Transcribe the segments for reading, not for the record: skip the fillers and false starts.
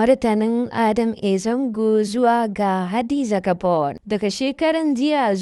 Martanin Adam zango zuwa ga hadiza gaboon. Daga shekaran jiya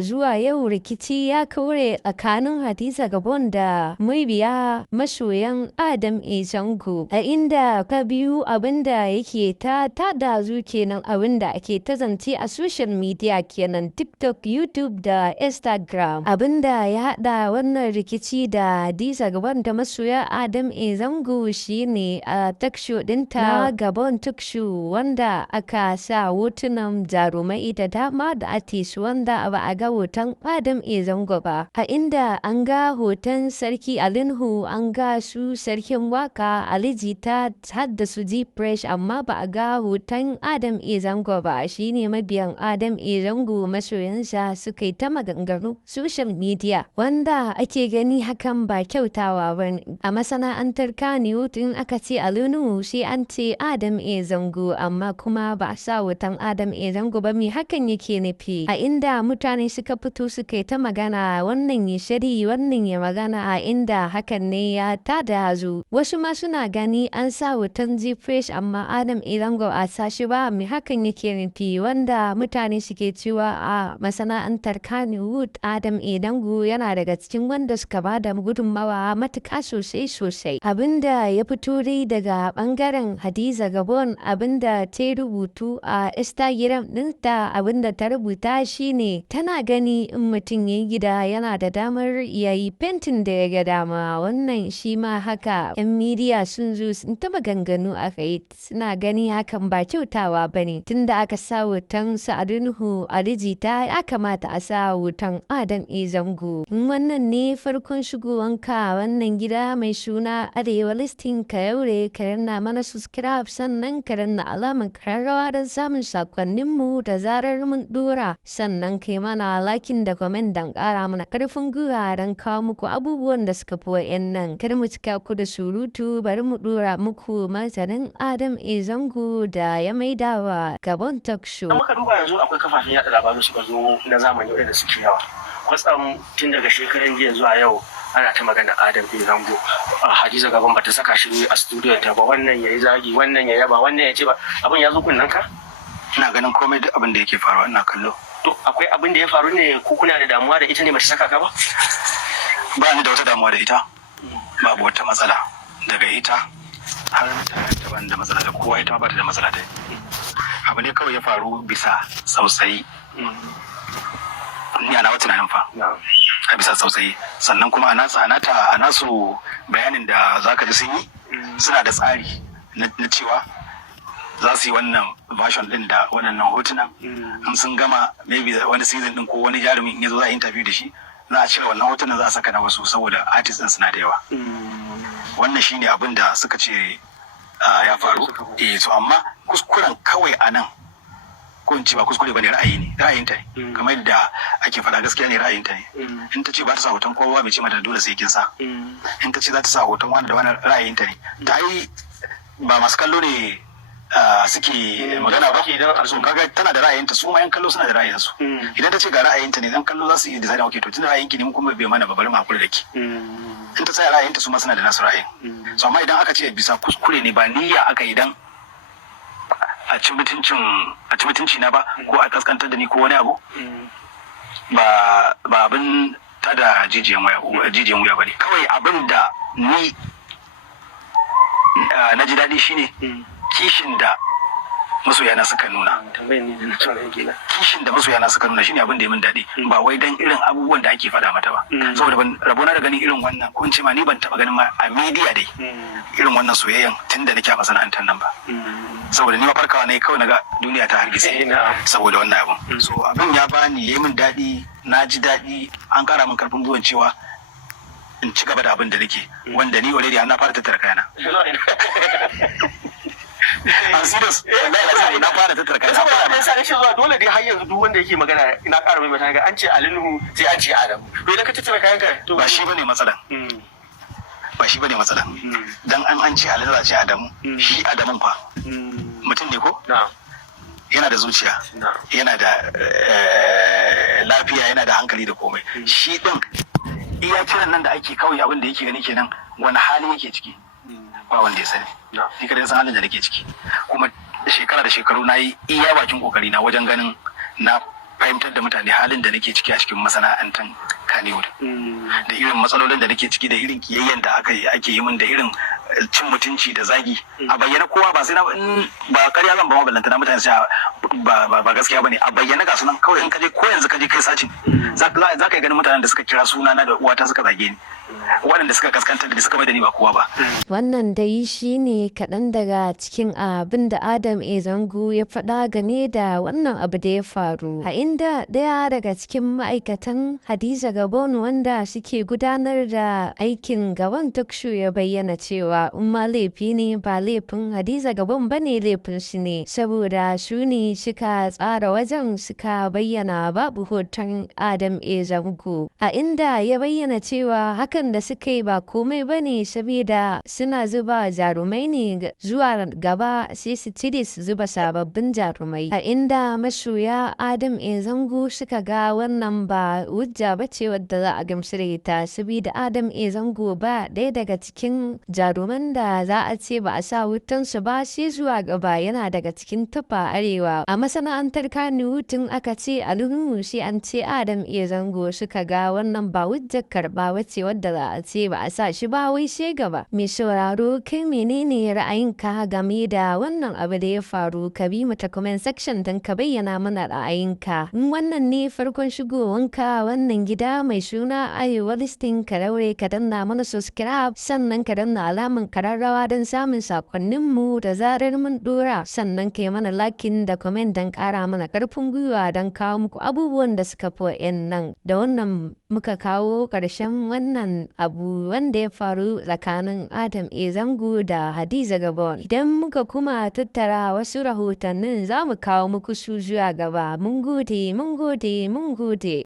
zuwa yau rikici ya kaure tsakanin hadiza gaboon da mabiya masoyan Adam zango, a inda ka biyu abinda yake ta dazu kenan, abinda ake ta zance a social media kenan, TikTok, YouTube da Instagram. Abinda ya hada wannan rikici da hadiza gaboon da masoya Adam zango shine a taksho dinta na gaboon tukshu, wanda aka sa hotunan jarumai da dama da artist wanda ba a ga hoton Adam zango ba, a inda an ga hoton sarki Alinhu, an ga su sarkin waka Alijita har da su fresh, amma ba a ga hoton Adam zango ba. Shine mabiyan Adam zango masoyansa suka yi ta maganganu social media, wanda ake gani hakan ba kyautawa ba. A masana'antar Kannywood in aka ce Alinhu sai an ce Adam zango, amma kuma ba a sa hoton Adam zango ba. Me hakan yake nufi? A inda mutane suka fito suka yi ta magana, wannan ya shari wannan ya magana, a inda hakan ne ya tada hazo. Wasu ma suna gani an sa hoton fresh amma Adam zango a sashi ba. Me hakan yake nufi? Wanda mutane suke cewa a masana'antar Kannywood Adam zango yana daga cikin wanda suka ba da gudunmawa matuƙa sosai. Abinda ya fito dai daga bangaren hadiza gaboon, abinda ta rubutu a Instagram ɗinta, abinda ta rubuta shine tana gani in mutum ya gida yana da damar ya yi fentin da ya ga dama. Wannan shi ma haka 'yan midiya sun zo sun ta maganganu a kai, suna gani hakan ba kyautawa ba ne. Tunda aka sa hoton Sa'adunhu Alijita, ya kamata a sa hoton Adam zango. Wannan ne farkon shigowanka wannan gida mai suna Arewa Listing, ka yaure ka danna mana subscribe, sannan ka danna alamar kararrawa don samun sakonninmu da zarar mun dora, sannan kai mana lakin da comment don kara mana karfin gwiwa don kawo muku abubuwan da suka fi wa'annan. Kar mu cika ku da surutu, bari mu dora muku martanin Adam zango da ya maidawa Gaboon Talk Show. Muka duba yanzu akwai kafafen yada labaru suka zo na zamani wadanda suke yawa. Kwatsam tun daga shekaran jiya zuwa yau ana ta magana Adam zango. Hadiza Gaboon bata saka shi a studio ta ba, wannan yayi zagi, wannan ya yaba, wannan ya ce ba. Abin ya zo kunnan ka? Ina ganin komai duk abin da yake faruwa ina kallo. To akwai abin da ya faru ne, ko kuna da damuwa da ita ne bata saka ka ba? Ba ni da wata damuwa da ita. Babu wata matsala daga ita har ta ban da matsala da kowa, ita ma ba ta da matsala da abu ne kawai ya faru bisa tsautsayi. Ni ana wata tunanin fa a bisa tsautsayi, sannan kuma a nasu bayanin da zaka ji sun yi, suna da tsari na cewa za su yi wannan version din da waɗannan hotunan. In sun gama maybe wani season din ko wani jarumin in yazo za a interview da shi, za a cire wannan hotunan za a saka na wasu, saboda artists din suna da yawa. Wannan shine abin da suka ce ya faru. To amma kuskuren kawai anan, ko in ce ba kuskure bane, ra'ayinta ne, kamar yadda ake faɗa, gaskiya ne ra'ayinta ne. In ta ce ba ta sa hoton kowa, bai ce mata dole sai kin sa. In ta ce za ta sa hoton wani da wani, ra'ayinta ne. Ta yi ba masu kallo ne suke magana ba, so kaga tana da ra'ayinta, su ma yan kallo suna da ra'ayinsu. Idan ta ce ga ra'ayinta ne, yan kallo za su yi design, okay to tun ra'ayinki ne, mun kuma bai mana ba, bari mu hakuri da ki. In ta tsaya ra'ayinta, su ma suna da nasu ra'ayin. So amma idan aka ce bisa kuskure ne, ba niyya aka yi dan a ci mutunci na ba, ko a kaskantar da ni ko wani abu, ba abin ta da jijiyan wuya ba ne. Kawai abin da ni na ji daɗi shine kishin da masoyana suka nuna. Kishin da masoyana suka nuna shine abin da ya min daɗi, ba wai dan irin abubuwan da ake faɗa mata ba. Saboda ban rabona da ganin irin wannan, ko in ce ma ni ban taɓa ganin ma a media dai irin wannan soyayyan tun da nake a masana'antar nan ba. Saboda ni mafarkawa ne kawai naga duniya ta hargitse saboda wannan abin. So abin ya bani, yayi min daɗi, na ji daɗi, an ƙara min karfin gwiwan cewa in ci gaba da abin da nake, wanda ni already na fara tattara kayana. I'm serious. Na fara tattara kayana. Saboda me yasa nake zuwa, dole dai har yanzu duk wanda yake magana ina ƙara mai mata ga an ce Alinhu sai an ce Adam. To idan ka tattara kayanka to ba shi bane matsalan. Ba shi bane matsalan. Dan an ce Alinhu za ce Adamu. Shi Adamun fa mutum ne ko? Yana da zuciya, yana da lafiya, yana da hankali da komai. Shi din iya kiran nan da ake kawai abin da yake gani kenan, wani hali yake ciki. ba wanda ya sani. Ni kadai san halin da nake ciki, kuma shekara da shekaru na yi iya bakin kokari na wajen ganin na fahimtar da mutane halin da nake ciki a cikin masana'antar Kannywood, da irin matsalolin da nake ciki, da irin kiyayyen da ake yi min, da irin cin mutunci da zagi a bayyana. Kowa ba sai na ba karya zan ba ma ballanta na mutane sai ba gaskiya bane a bayyana ga sunan. Kawai in kaje ko yanzu kaje kai sacin za ka yi ganin mutanen da suka kira sunana da uwata suka zage ni, waɗanda suka kaskantar da suka bai da ni ba kowa ba. Wannan dai shi ne kaɗan daga cikin abin da Adam Zango ya faɗa game da wannan abu da ya faru, a inda ɗaya daga cikin ma'aikatan Hadiza Gabon wanda suke gudanar da aikin gaban talk show ya bayyana cewa in ma laifi ne ba laifin Hadiza Gabon ba ne, laifin shi ne saboda su ne suka tsara wajen, suka bayyana babu hoton Adam Zango, a inda ya bayyana cewa hakan da suka yi ba komai ba ne saboda suna zuba jarumai ne zuwa gaba sai su cire su zuba sababbin jarumai, a inda masoya Adam Zango suka ga wannan ba hujja ba ce wadda za a gamsu da ita, saboda Adam Zango ba ɗaya daga cikin jaruman da za a ce ba a sa wutansu ba sai zuwa gaba yana daga cikin tufa arewa a masana'antar Kannywood. Tun aka ce a lungu sai an ce Adam Zango, suka ga wannan ba hujjar karɓa wace wadda za a ce ba a sa shi ba wai sai gaba. Mai sauraro, kai menene ra'ayinka game da wannan abu da ya faru? Ka bi mu ta comment section don ka bayyana mana ra'ayinka. In wannan ne farkon shigowanka wannan gida mai suna Arewa Listing, ka daure ka danna mana subscribe, sannan ka danna alaman kararrawa don samun sakonnin mu da zarar mun dora, sannan ka yi mana lakin da comment don kara mana karfin gwiwa don kawo muku abubuwan da suka fi nan. Da wannan muka kawo ƙarshen wannan abu wanda ya faru tsakanin Adam Zango da Hadiza Gabon. Idan muka kuma tattara wasu rahotannin za mu kawo muku su zuwa gaba. Mun gode, mun gode, mun gode.